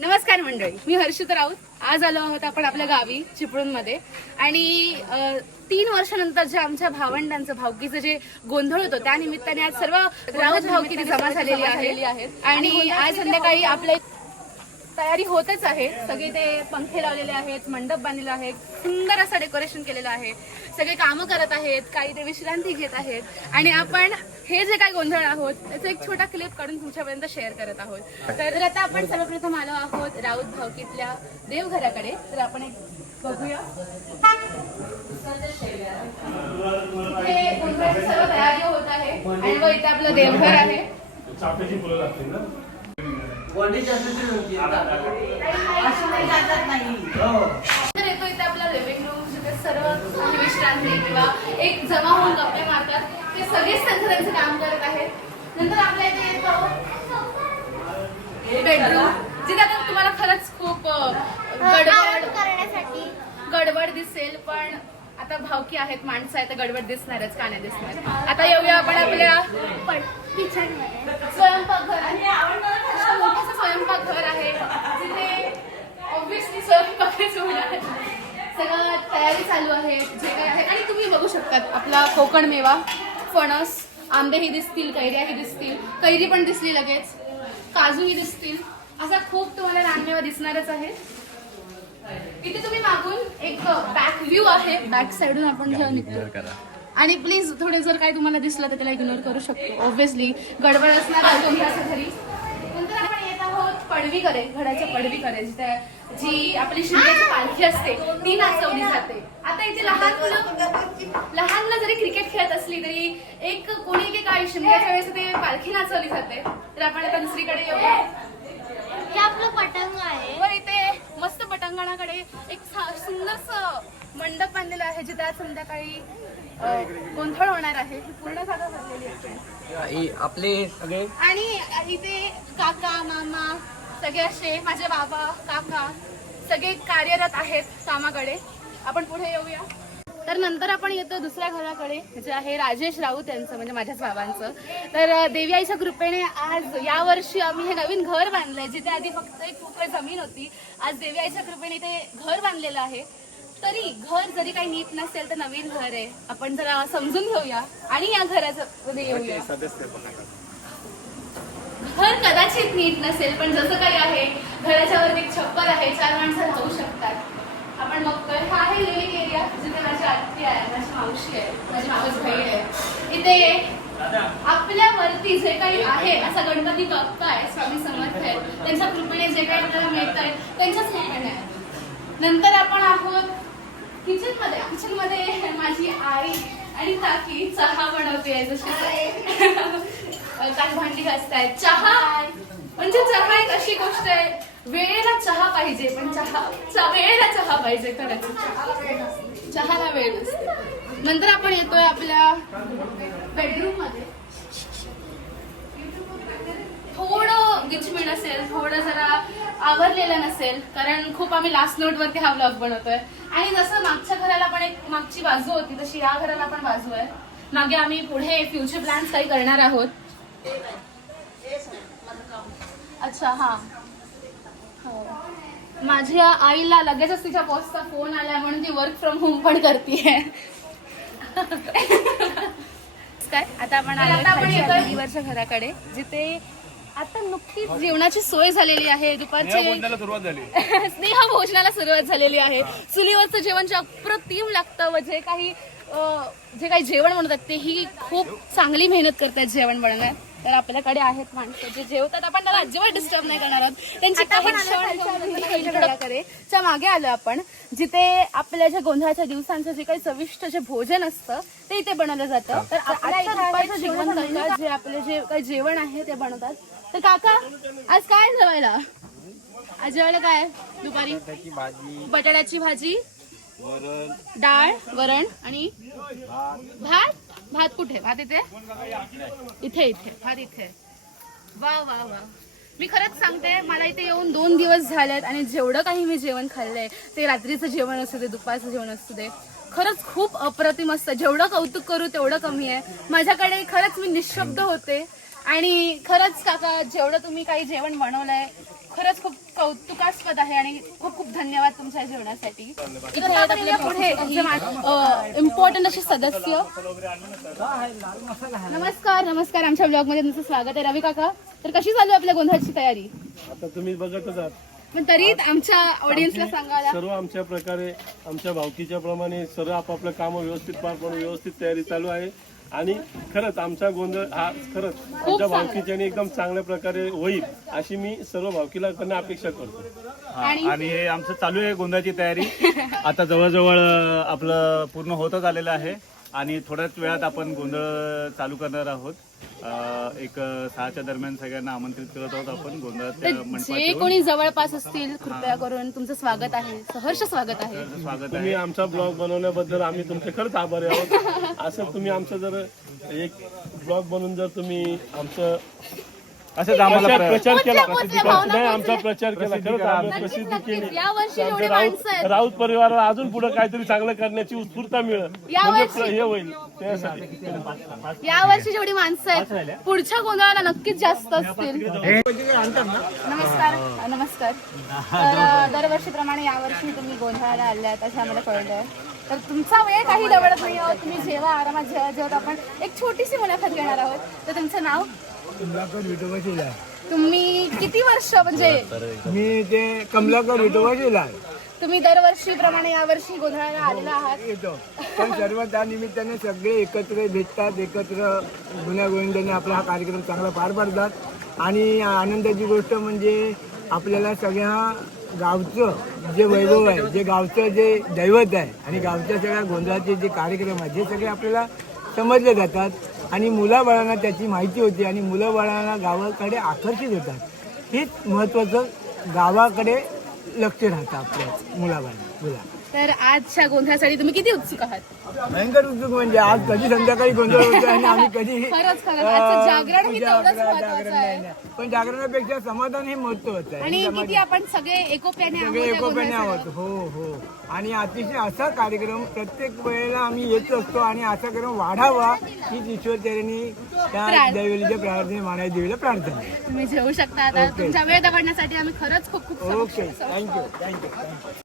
नमस्कार मंडळी, मी हर्षिता राऊत. आज आलो आहोत आपण आपल्या गावी चिपळूणमध्ये आणि 3 वर्षानंतर जे आमच्या भावंडांचं भावकीचं जे गोंधळ होतं त्या निमित्ताने आज सर्व राऊत भावकी जमा झालेली आहे आणि आज संध्याकाळी आपल्या तयारी होतच आहे. सगळे ते पंखे लावलेले आहेत, मंडप बांधलेला आहे, सुंदर असं डेकोरेशन केलेलं आहे, सगळे कामं करत आहेत, काही ते विश्रांती घेत आहेत आणि आपण हे जे काही गोंधळ आहोत त्याचा एक छोटा क्लिप काढून तुमच्यापर्यंत शेअर करत आहोत. तर आता आपण सर्वप्रथम आलो आहोत राऊत भावकीतल्या देवघराकडे. तर आपण एक बघूया. इथे गोंधळाची सर्व तयारी होत आहे आणि व इथे आपलं देवघर आहे. तर येतो इथे आपला लिव्हिंग रूम, जिथे सर्व विश्रांती किंवा एक जमा होऊन गप्पे मारतात ते सगळेच त्यांचं काम करत आहेत. नंतर आपल्या इथे येतो बेडरूम, जिथे आता तुम्हाला खरंच खूप गडबड दिसेल, पण आता भावकी आहेत, माणसं आहेत, गडबड दिसणारच, का नाही दिसणार. आता येऊया आपण आपल्या किचन मध्ये. स्वयंपाकघर आहे, मोठं स्वयंपाकघर आहे जिथे ऑब्व्हियसली स्वयंपाकच होणार. सगळं तयारी चालू आहे जे काय आहे. आणि तुम्ही बघू शकतात आपला कोकण मेवा, फणस, आंबेही दिसतील, कैऱ्याही दिसतील, कैरी पण दिसली लगेच, काजूही दिसतील, असा खूप तुम्हाला रानमेवा दिसणारच आहे. इथे तुम्ही मागून एक बॅक व्ह्यू आहे, बॅक साइडून आपण जेव्हा निघतो. आणि प्लीज थोडे जर काय तुम्हाला दिसलं तर त्याला इग्नोर करू शकतो, ऑब्व्हियसली गडबड असणार तुमच्या घरी. नंतर आपण येत आहोत पडवीकडे, घराच्या पडवीकडे, जिथे जी आपली शिंद्याची पालखी असते ती नाचवली जाते. आता इथे लहान मुलं जरी क्रिकेट खेळत असली तरी एक कोणी की काय शिमग्याच्या वेळेस ते पालखी नाचवली जाते. तर आपण आता दुसरीकडे येऊया. हे आपलं पतंग आहे. वर इथे मस्त पटांगणाकडे एक सुंदरस मंडप बांधलेला आहे जिथे आज संध्याकाळी गोंधळ होणार आहे. पूर्ण जागा भरलेली आहे आपले सगळे. आणि इथे काका मामा सगळे असे, माझे बाबा काका सगळे कार्यरत आहेत कामाकडे. आपण पुढे येऊया. तर नंतर आपण येतो दुसऱ्या घराकडे, जे आहे राजेश राऊत यांचं, म्हणजे माझ्याच बाबांचं. तर देवी आईच्या कृपेने आज यावर्षी आम्ही हे नवीन घर बांधलंय, जिथे आधी फक्त एक मोकळी जमीन होती. आज देवी आईच्या कृपेने ते घर बांधलेलं आहे. तरी घर जरी काही नीट नसेल तर नवीन घर आहे, आपण जरा समजून घेऊया आणि या घराचं येऊया. घर कदाचित नीट नसेल, पण जसं काही आहे घराच्या वरती एक छप्पर आहे, 4 माणसं राहू शकतात. आपण बघतोय हा आहे लिव्हिंग एरिया, जिथे माझी आत्ती आहे, माझी मावशी आहे, माझी मावस बहीण आहे. इथे आपल्या वरती जे काही आहे असा गणपती बाप्पा आहे, स्वामी समर्थ आहे, त्यांच्या कृपेने जे काही आपल्याला मिळत आहे त्यांच्याच कृपेने आहे. नंतर आपण आहोत किचन मध्ये. किचन मध्ये माझी आई आणि काकी चहा बनवते, जशी काही भांडी घासतायत. चहा म्हणजे चहा एक अशी गोष्ट आहे, वेळेला चहा पाहिजे, पण वेळेला चहा पाहिजे. खरंच चहाला वेळ नसते. नंतर आपण येतोय आपल्या बेडरूम मध्ये. थोडं गिचमिड असेल, थोडं जरा आवरलेलं नसेल, कारण खूप आम्ही लास्ट नोट वरती हा व्लॉग बनवतोय. आणि जसं मागच्या घराला पण एक मागची बाजू होती, तशी या घराला पण बाजू आहे. मागे आम्ही पुढे फ्युचर प्लॅन्स काही करणार आहोत. अच्छा, हा, माझ्या आईला लगेचच तिच्या बॉसचा फोन आला म्हणून ती वर्क फ्रॉम होम पण करतीये. काय आता आपण आलो घराकडे, जिथे आता नुकतीच जेवणाची सोय झालेली आहे. दुपारची सुरुवात झाली, स्नेहा भोजनाला सुरुवात झालेली आहे. चुलीवरचं जेवण जे अप्रतिम लागतं व जे काही जेवण बनवतात तेही खूप चांगली मेहनत करतात जेवण बनवण्यात. तर आपल्याकडे आहेत माणसं जे जेवतात, आपण त्याला अजिबात डिस्टर्ब नाही करणार आहोत. त्यांची घराकडे च्या मागे आलो आपण, जिथे आपल्या ज्या गोंधळाच्या दिवसांचं जे काही चविष्ट जे भोजन असतं ते इथे बनवलं जातं. तर आजच्या दुपारचं जेवण करतात, जे आपले जे काही जेवण आहे ते बनवतात. तर काका आज काय जेवायला? आज जेवायला काय दुपारी? बटाट्याची भाजी, डाळ, वरण आणि भात. भात कुठे? भात इथे इथे भात इथे. वा वा वा. मी खरंच सांगते, मला इथे येऊन 2 दिवस झालेत आणि जेवढं काही मी जेवण खाल्लंय, ते रात्रीचं जेवण असू दे, दुपारचं जेवण असू दे, खरंच खूप अप्रतिम असतं. जेवढं कौतुक करू तेवढं कमी आहे. माझ्याकडे खरंच मी निशब्द होते आणि खरंच काका जेवढं तुम्ही काही जेवण बनवलंय खरंच खूप कौतुकास्पद आहे आणि खूप खूप धन्यवाद तुमच्या जेवणासाठी. इथे आहेत आपल्या पुढे इम्पॉर्टंट असे सदस्य. नमस्कार नमस्कार, आमच्या ब्लॉग मध्ये तुमचं स्वागत आहे. रवी काका, तर कशी चालू आहे आपल्या गोंधळाची तयारी? आता तुम्ही बघतच आहात, पण तरी आमच्या ऑडियन्सला सांगायला सर्व आमच्या प्रकारे आमच्या भावकीच्या प्रमाणे सर्व आपापलं काम व्यवस्थित पार पाडून व्यवस्थित तयारी चालू आहे. आणि खरंच आमचा गोंधळ हा खरंच आमच्या भावकीच्याने एकदम चांगल्या प्रकारे होईल अशी मी सर्व भावकीला कडनं अपेक्षा करतो. आणि हे आमचं चालू आहे गोंधळाची तयारी. आता जवळजवळ आपलं पूर्ण होतच आलेलं आहे आणि थोड्याच वेळात आपण गोंधळ चालू करणार आहोत. एक 6च्या दरम्यान सगळ्यांना आमंत्रित करत आहोत आपण गोंधळाच्या मंडपात जे येऊन. कोणी जवळपास असतील कृपया करून तुमचं स्वागत आहे, सहर्ष स्वागत आहे. स्वागत तुम्ही आहे. आमचा ब्लॉग बनवल्याबद्दल आम्ही तुमचे खरंच आभारी आहोत. असं तुम्ही आमचं जर एक ब्लॉग बनवून जर तुम्ही आमचं असंच आम्हाला प्रचार केला, पोचल्या, भावना नाही आमचा प्रचार केला, खरंच आम्ही नक्कीच प्रसिद्धी नक्कीच. केली. यावर्षी आमच्या जेवढी माणसं आहेत राऊत परिवाराला अजून पुढे काहीतरी चांगलं करण्याची उत्स्फूर्तता मिळेल, यावर्षी- म्हणजे हे होईल त्यासाठी. यावर्षी जेवढी माणसं आहेत पुढच्या गोंधळाला नक्कीच जास्त असतील. नमस्कार नमस्कार. तर दरवर्षीप्रमाणे यावर्षी तुम्ही गोंधळाला आल्यात असं आम्हाला कळलंय. तर तुमचा वेळ काही दवडत नाही आहोत. तुम्ही जेव्हा आरामात जेवत आपण एक छोटीशी मुलाखत घेणार आहोत. तर तुमचं नाव? तुम्ही किती वर्ष म्हणजे मी ते कमलाकर विठोबा जिल्हा तुम्ही दरवर्षीप्रमाणे यावर्षी गोंधळाला आलेला आहात? येतो, पण सर्व त्या निमित्ताने सगळे एकत्र भेटतात, एकत्र गुन्ह्या गोविंदाने आपला हा कार्यक्रम चांगला पार पाडतात. आणि आनंदाची गोष्ट म्हणजे आपल्याला सगळ्या गावचं जे वैभव आहे, जे गावचं जे दैवत आहे आणि गावच्या सगळ्या गोंधळाचे जे कार्यक्रम आहेत, हे सगळे आपल्याला समजले जातात आणि मुलाबाळांना त्याची माहिती होती आणि मुलाबाळांना गावाकडे आकर्षित होतात. हेच महत्त्वाचं, गावाकडे लक्ष राहतं आपल्या मुला. तर आजच्या गोंधळासाठी तुम्ही किती उत्सुक आहात? भयंकर उत्सुक म्हणजे आज कधी संध्याकाळी गोंधळ होतो आणि आम्ही कधी खरंच आजचं जागरण हे तेवढंच महत्त्वाचं आहे. पण जागरणापेक्षा समाधान हे महत्त्वाचं आहे. आणि किती आपण सगळे एकोप्याने आहोत सगळे या एकोप्याने गोंधळासाठी. आहोत. हो. आणि अतिशय असा कार्यक्रम प्रत्येक वेळेला आम्ही येत असतो आणि असा कार्यक्रम वाढावा हीच ईश्वरचरणी त्या दैवलीच्या प्रार्थने मानाय देवीला प्रार्थना. तुम्ही जेवू शकता आता. तुमच्या वेळ दवडण्यासाठी आम्ही खरंच खूप खूप ओके, थँक्यू.